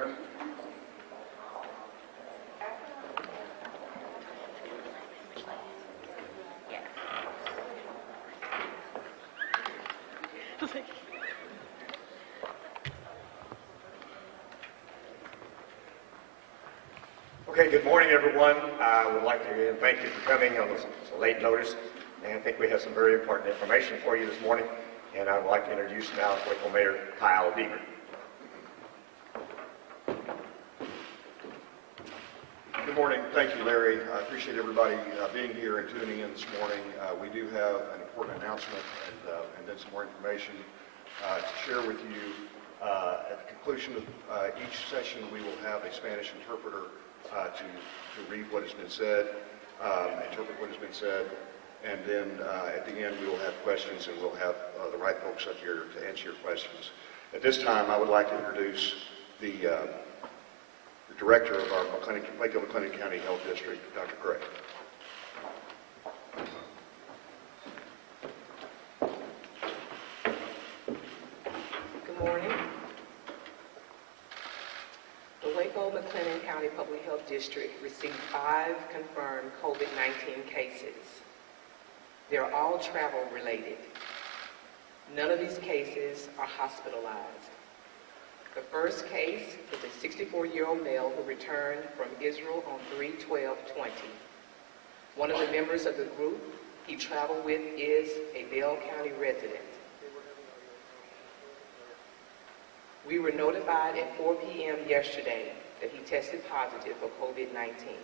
Okay, good morning, everyone. I would like to thank you for coming on this late notice, and I think we have some very important information for you this morning, and I would like to introduce now Waco Mayor Kyle Deaver. Good morning. Thank you, Larry. I appreciate everybody being here and tuning in this morning. We do have an important announcement and then some more information to share with you. At the conclusion of each session, we will have a Spanish interpreter to read what has been said, interpret what has been said, and then at the end we will have questions, and we'll have the right folks up here to answer your questions. At this time, I would like to introduce the director of our Waco McLennan County Health District, Dr. Gray. Good morning. The Waco McLennan County Public Health District received 5 confirmed COVID-19 cases. They're all travel related. None of these cases are hospitalized. The first case is a 64-year-old male who returned from Israel on 3/12/20. One of the members of the group he traveled with is a Bell County resident. We were notified at 4 p.m. yesterday that he tested positive for COVID-19.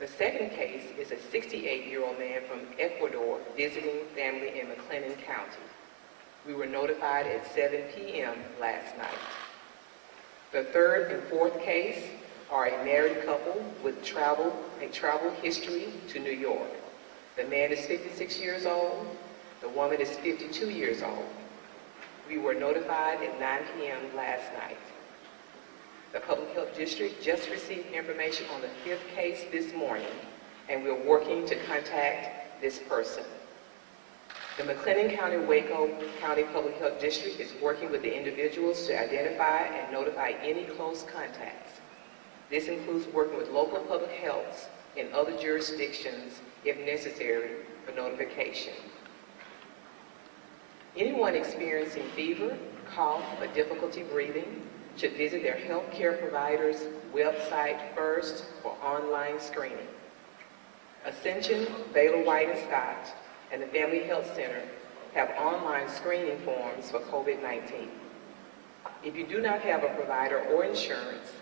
The second case is a 68-year-old man from Ecuador visiting family in McLennan County. We were notified at 7 p.m. last night. The third and fourth case are a married couple with a travel history to New York. The man is 56 years old. The woman is 52 years old. We were notified at 9 p.m. last night. The Public Health District just received information on the 5th case this morning, and we're working to contact this person. The McLennan County Waco County Public Health District is working with the individuals to identify and notify any close contacts. This includes working with local public health in other jurisdictions if necessary for notification. Anyone experiencing fever, cough, or difficulty breathing should visit their health care provider's website first for online screening. Ascension, Baylor White and Scott, and the Family Health Center have online screening forms for COVID-19. If you do not have a provider or insurance,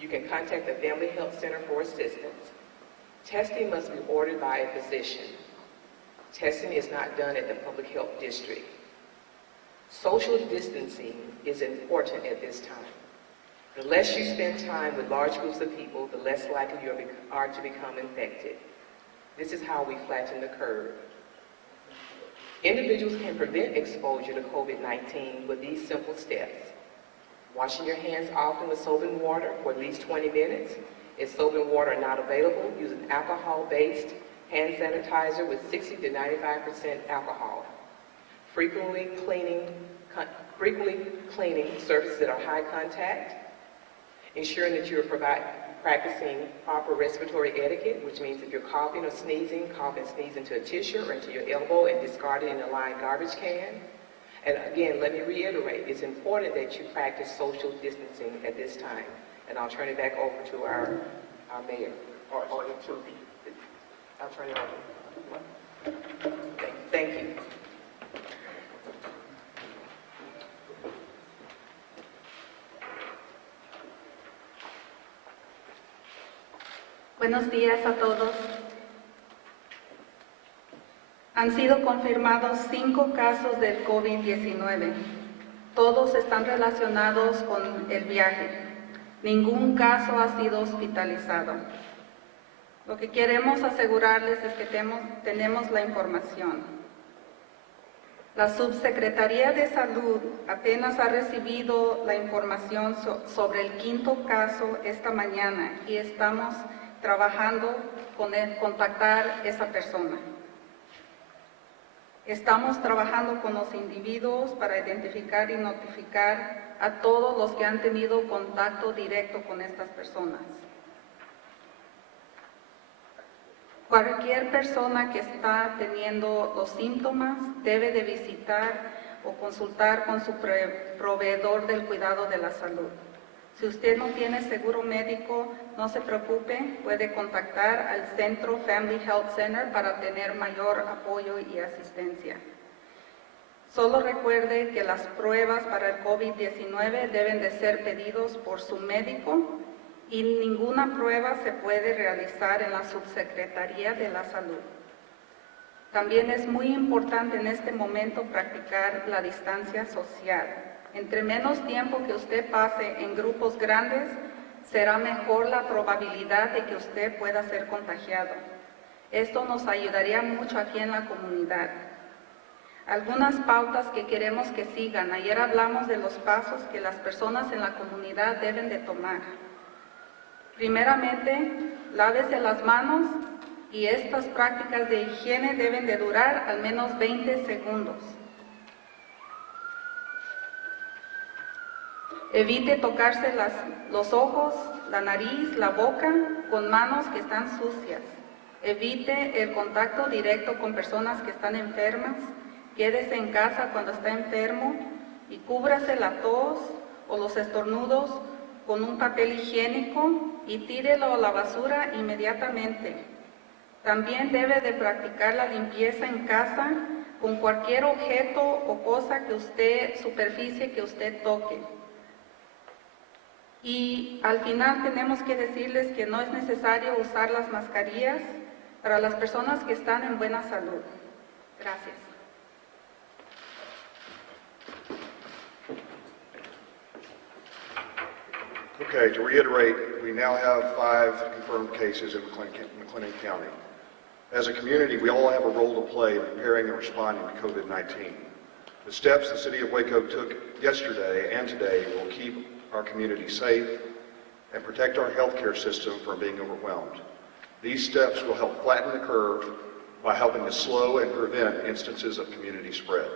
you can contact the Family Health Center for assistance. Testing must be ordered by a physician. Testing is not done at the Public Health District. Social distancing is important at this time. The less you spend time with large groups of people, the less likely you are to become infected. This is how we flatten the curve. Individuals can prevent exposure to COVID-19 with these simple steps. Washing your hands often with soap and water for at least 20 minutes. If soap and water are not available, use an alcohol-based hand sanitizer with 60 to 95% alcohol. Frequently cleaning surfaces that are high contact. Ensuring that you're practicing proper respiratory etiquette, which means if you're coughing or sneezing, cough and sneeze into a tissue or into your elbow and discard it in a lined garbage can. And again, let me reiterate, it's important that you practice social distancing at this time. And I'll turn it back over to our mayor. I'll turn it over. Thank you. Buenos días a todos. Han sido confirmados 5 casos del COVID-19. Todos están relacionados con el viaje. Ningún caso ha sido hospitalizado. Lo que queremos asegurarles es que tenemos la información. La Subsecretaría de Salud apenas ha recibido la información sobre el 5º caso esta mañana y estamos trabajando con contactar a esa persona. Estamos trabajando con los individuos para identificar y notificar a todos los que han tenido contacto directo con estas personas. Cualquier persona que está teniendo los síntomas debe de visitar o consultar con su proveedor del cuidado de la salud. Si usted no tiene seguro médico, no se preocupe, puede contactar al Centro Family Health Center para tener mayor apoyo y asistencia. Solo recuerde que las pruebas para el COVID-19 deben de ser pedidos por su médico y ninguna prueba se puede realizar en la Subsecretaría de la Salud. También es muy importante en este momento practicar la distancia social. Entre menos tiempo que usted pase en grupos grandes, será mejor la probabilidad de que usted pueda ser contagiado. Esto nos ayudaría mucho aquí en la comunidad. Algunas pautas que queremos que sigan. Ayer hablamos de los pasos que las personas en la comunidad deben de tomar. Primeramente, lávese las manos y estas prácticas de higiene deben de durar al menos 20 segundos. Evite tocarse los ojos, la nariz, la boca con manos que están sucias. Evite el contacto directo con personas que están enfermas. Quédese en casa cuando está enfermo y cúbrase la tos o los estornudos con un papel higiénico y tírelo a la basura inmediatamente. También debe de practicar la limpieza en casa con cualquier objeto o cosa superficie que usted toque. Y al final tenemos que decirles que no es necesario usar las mascarillas para las personas que están en buena salud. Gracias. Okay, to reiterate, we now have 5 confirmed cases in McLennan County. As a community, we all have a role to play in preparing and responding to COVID-19. The steps the City of Waco took yesterday and today will keep our community safe and protect our healthcare system from being overwhelmed. These steps will help flatten the curve by helping to slow and prevent instances of community spread.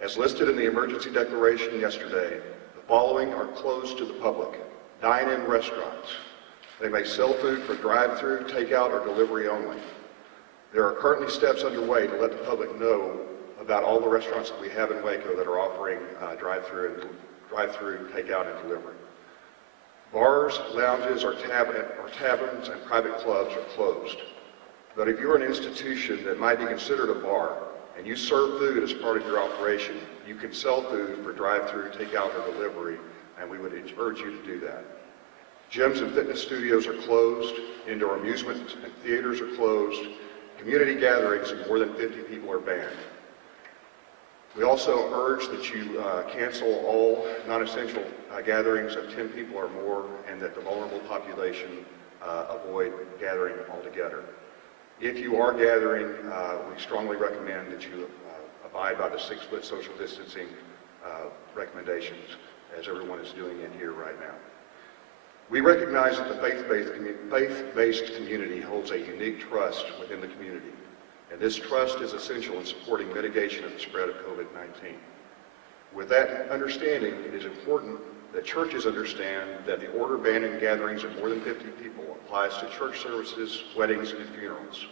As listed in the emergency declaration yesterday, the following are closed to the public: dine-in restaurants. They may sell food for drive-through, takeout, or delivery only. There are currently steps underway to let the public know about all the restaurants that we have in Waco that are offering drive-through, takeout, and delivery. Bars, lounges, or taverns and private clubs are closed. But if you're an institution that might be considered a bar and you serve food as part of your operation, you can sell food for drive-through, takeout, or delivery, and we would urge you to do that. Gyms and fitness studios are closed. Indoor amusement and theaters are closed. Community gatherings of more than 50 people are banned. We also urge that you cancel all non-essential gatherings of 10 people or more, and that the vulnerable population avoid gathering altogether. If you are gathering, we strongly recommend that you abide by the 6-foot social distancing recommendations, as everyone is doing in here right now. We recognize that the faith-based community holds a unique trust within the community, and this trust is essential in supporting mitigation of the spread of COVID-19. With that understanding, it is important that churches understand that the order banning gatherings of more than 50 people applies to church services, weddings, and funerals.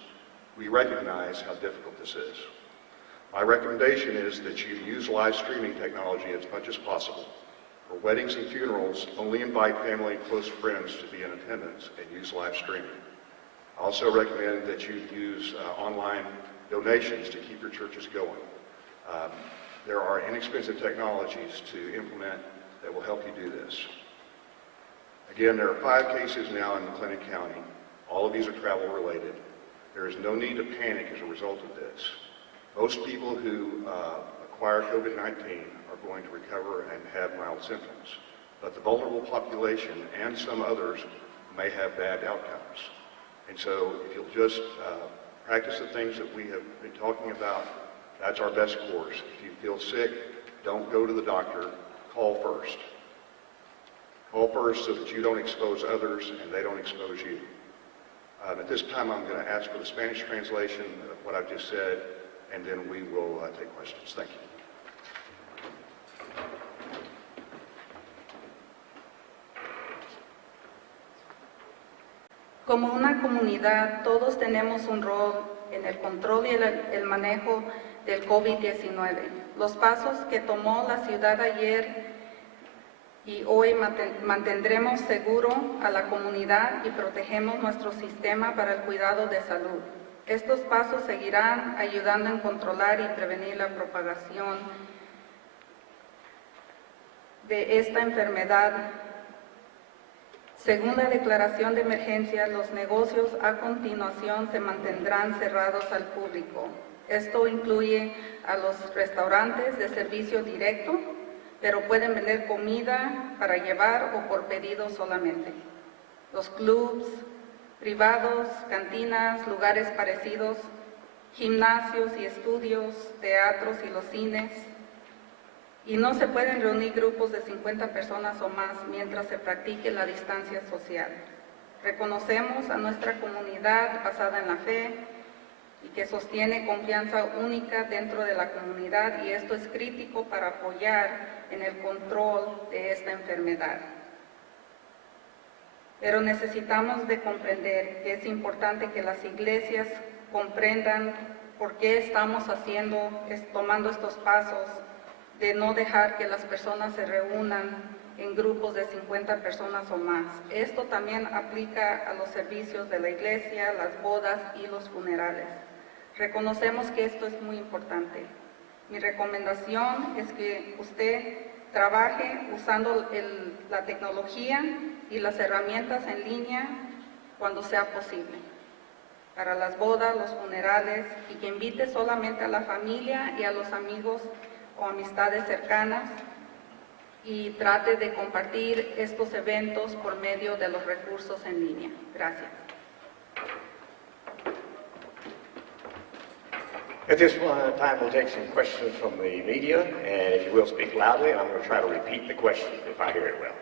We recognize how difficult this is. My recommendation is that you use live streaming technology as much as possible. For weddings and funerals, only invite family and close friends to be in attendance and use live streaming. I also recommend that you use online donations to keep your churches going. There are inexpensive technologies to implement that will help you do this. Again, there are 5 cases now in McLennan County. All of these are travel related. There is no need to panic as a result of this. Most people who acquire COVID-19 are going to recover and have mild symptoms, but the vulnerable population and some others may have bad outcomes. And so if you'll just practice the things that we have been talking about, that's our best course. If you feel sick, don't go to the doctor, call first. Call first so that you don't expose others and they don't expose you. At this time, I'm going to ask for the Spanish translation of what I've just said, and then we will take questions. Thank you. Como una comunidad, todos tenemos un rol en el control y el manejo del COVID-19. Los pasos que tomó la ciudad ayer y hoy mantendremos seguro a la comunidad y protegemos nuestro sistema para el cuidado de salud. Estos pasos seguirán ayudando en controlar y prevenir la propagación de esta enfermedad. Según la declaración de emergencia, los negocios a continuación se mantendrán cerrados al público. Esto incluye a los restaurantes de servicio directo, pero pueden vender comida para llevar o por pedido solamente. Los clubs privados, cantinas, lugares parecidos, gimnasios y estudios, teatros y los cines. Y no se pueden reunir grupos de 50 personas o más mientras se practique la distancia social. Reconocemos a nuestra comunidad basada en la fe y que sostiene confianza única dentro de la comunidad, y esto es crítico para apoyar en el control de esta enfermedad. Pero necesitamos de comprender que es importante que las iglesias comprendan por qué estamos tomando estos pasos de no dejar que las personas se reúnan en grupos de 50 personas o más. Esto también aplica a los servicios de la iglesia, las bodas y los funerales. Reconocemos que esto es muy importante. Mi recomendación es que usted trabaje usando la tecnología y las herramientas en línea cuando sea posible, para las bodas, los funerales, y que invite solamente a la familia y a los amigos o amistades cercanas, y trate de compartir estos eventos por medio de los recursos en línea. Gracias. At this time, we'll take some questions from the media, and if you will, speak loudly, and I'm going to try to repeat the question if I hear it well.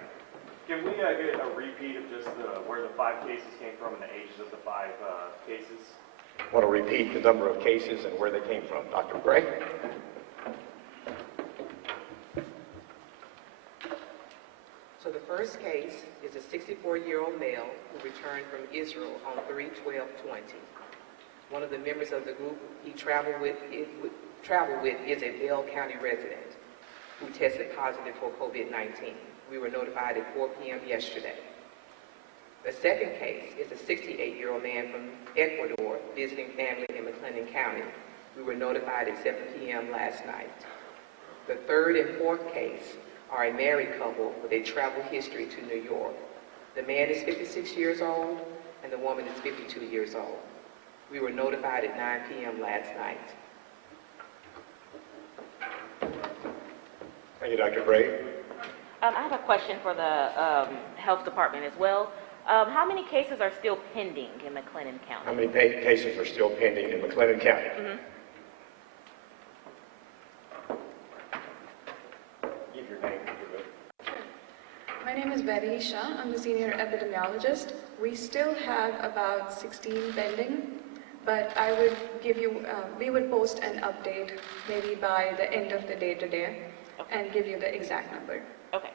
Can we get a repeat of just where the 5 cases came from and the ages of the 5 cases? I want to repeat the number of cases and where they came from. Dr. Gray? So the first case is a 64-year-old male who returned from Israel on 3/12/20. One of the members of the group he traveled with is a Bell County resident who tested positive for COVID-19. We were notified at 4 p.m. yesterday. The second case is a 68-year-old man from Ecuador visiting family in McLennan County. We were notified at 7 p.m. last night. The third and fourth case are a married couple with a travel history to New York. The man is 56 years old and the woman is 52 years old. We were notified at 9 p.m. last night. Thank you, Dr. Gray. I have a question for the health department as well. How many cases are still pending in McLennan County? How many cases are still pending in McLennan County? Give your name. My name is Betty Shah. I'm the senior epidemiologist. We still have about 16 pending, but I would give you, we would post an update maybe by the end of the day today and give you the exact number. Okay.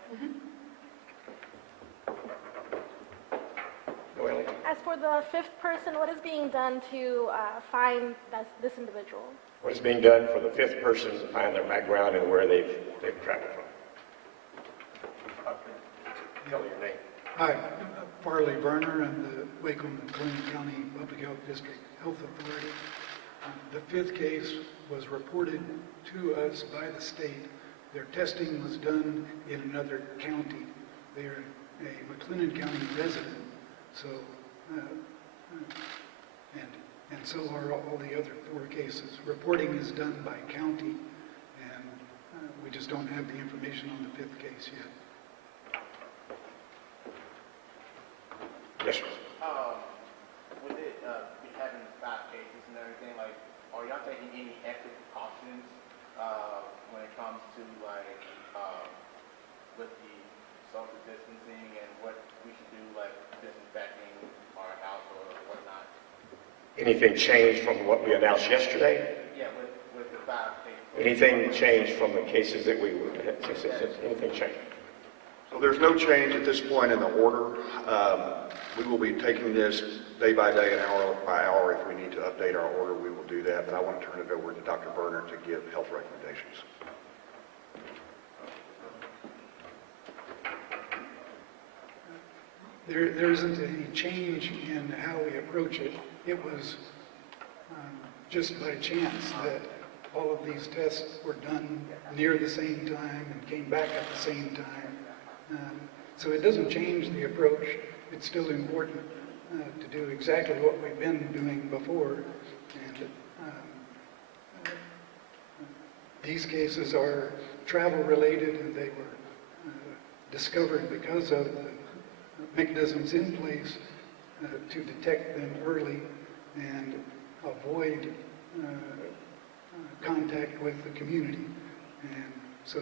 Noelle? As for the 5th person, what is being done to find this individual? What is being done for the 5th person to find their background and where they've traveled from? Tell me your name. Hi, I'm Farley Berner. I'm the Waco McLennan County Public Health District Health Authority. The 5th case was reported to us by the state. Their testing was done in another county. They're a McLennan County resident, so and so are all the other 4 cases. Reporting is done by county, and we just don't have the information on the 5th case yet. Yes, sir. With it be having 5 cases and everything, like, are y'all taking any extra precautions when it comes to with the social distancing and what we should do, like disinfecting our house or whatnot? Anything changed from what we announced yesterday? Yeah, with Anything changed from the cases that we, anything changed? So there's no change at this point in the order. We will be taking this day by day and hour by hour. If we need to update our order, we will do that. But I want to turn it over to Dr. Berner to give health recommendations. There isn't any change in how we approach it. It was just by chance that all of these tests were done near the same time and came back at the same time. So it doesn't change the approach. It's still important to do exactly what we've been doing before. And these cases are travel related, and they were discovered because of the mechanisms in place to detect them early and avoid contact with the community. And so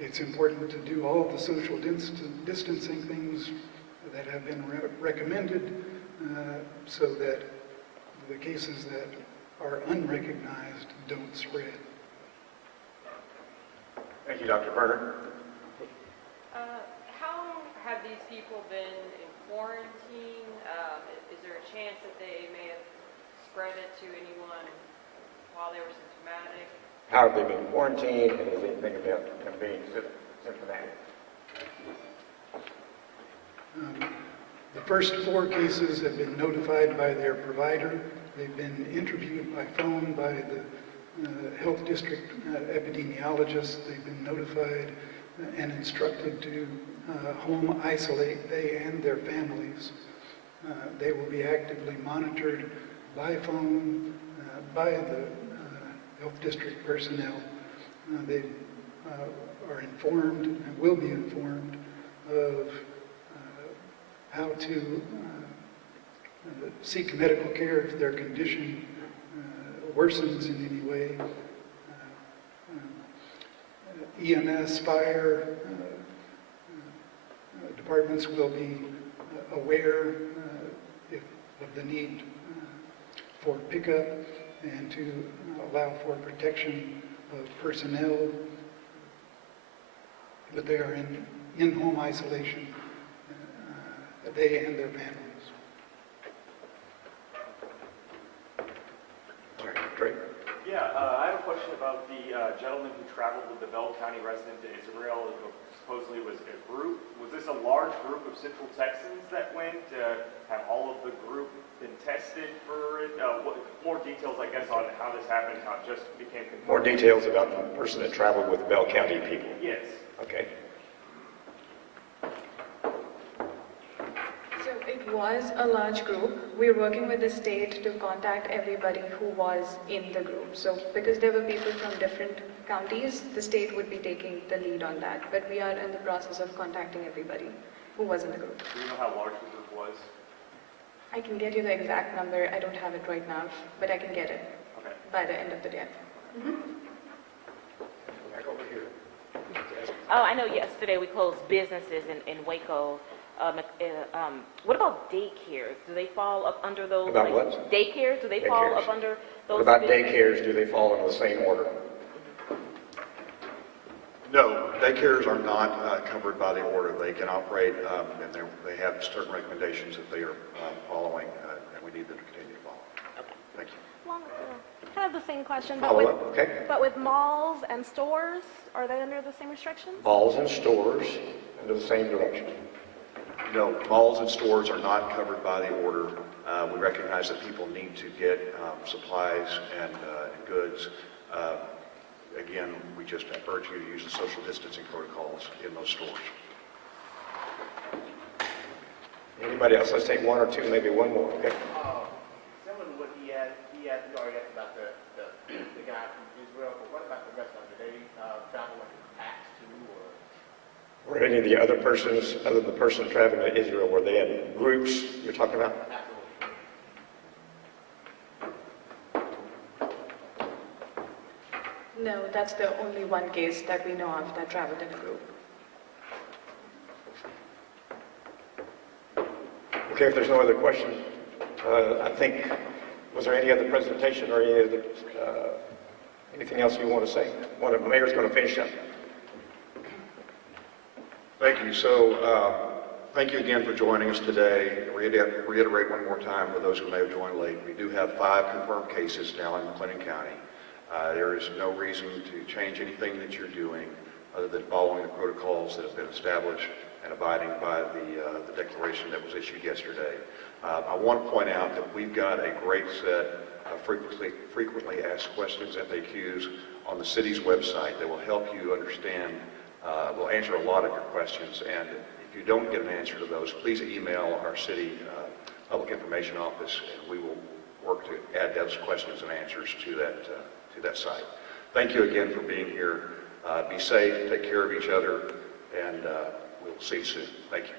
it's important to do all the social distancing things that have been recommended so that the cases that are unrecognized don't spread. Thank you, Dr. Berner. How have these people been in quarantine? Is there a chance that they may have spread it to anyone while they were symptomatic? How have they been quarantined, and is anything about them being symptomatic? The first 4 cases have been notified by their provider. They've been interviewed by phone by the health district epidemiologist. They've been notified and instructed to home isolate, they and their families. They will be actively monitored by phone, by the health district personnel. They are informed and will be informed of how to seek medical care if their condition worsens in any way. EMS, fire departments will be aware of the need for pickup and to allow for protection of personnel, but they are in home isolation, they and their families. All right, great. Yeah, I have a question about the gentleman who traveled with the Bell County resident to Israel. Supposedly it was a group. Was this a large group of Central Texans that went? Have all of the group been tested for it? More details, I guess, on how this happened, how it just became confirmed. More details about the person that traveled with Bell County people. Yes. Okay. So it was a large group. We're working with the state to contact everybody who was in the group. So because there were people from different counties, the state would be taking the lead on that. But we are in the process of contacting everybody who was in the group. Do you know how large the group was? I can get you the exact number. I don't have it right now, but I can get it by the end of the day. Back over here. Oh, I know yesterday we closed businesses in Waco. What about daycares? Do they fall up under those? About what? Daycares? Do they fall up under those? What about businesses? daycares? Do they fall in the same order? No, daycares are not covered by the order. They can operate, and they have certain recommendations that they are following, and we need them to continue to follow. Thank you. Kind of the same question, but Follow with, up, okay. but with malls and stores, are they under the same restrictions? Malls and stores under the same direction. No, malls and stores are not covered by the order. We recognize that people need to get supplies and goods. Again, we just urge you to use the social distancing protocols in those stores. Anybody else? Let's take one or two, maybe one more, okay? Similar to what he already asked about the guy from Israel, but what about the rest of them? Do they travel like packs too, or? Were any of the other persons, other than the person traveling to Israel, were they in groups you're talking about? No, that's the only one case that we know of that traveled in a group. Okay, if there's no other questions, I think, was there any other presentation or any other Anything else you want to say? One of the mayor's going to finish up. Thank you. So, thank you again for joining us today. Reiterate one more time for those who may have joined late. We do have 5 confirmed cases now in McLennan County. There is no reason to change anything that you're doing other than following the protocols that have been established and abiding by the declaration that was issued yesterday. I want to point out that we've got a great set of frequently asked questions, FAQs, on the city's website that will help you understand, will answer a lot of your questions. And if you don't get an answer to those, please email our city public information office, and we will work to add those questions and answers to that site. Thank you again for being here. Be safe, take care of each other, and we'll see you soon. Thank you.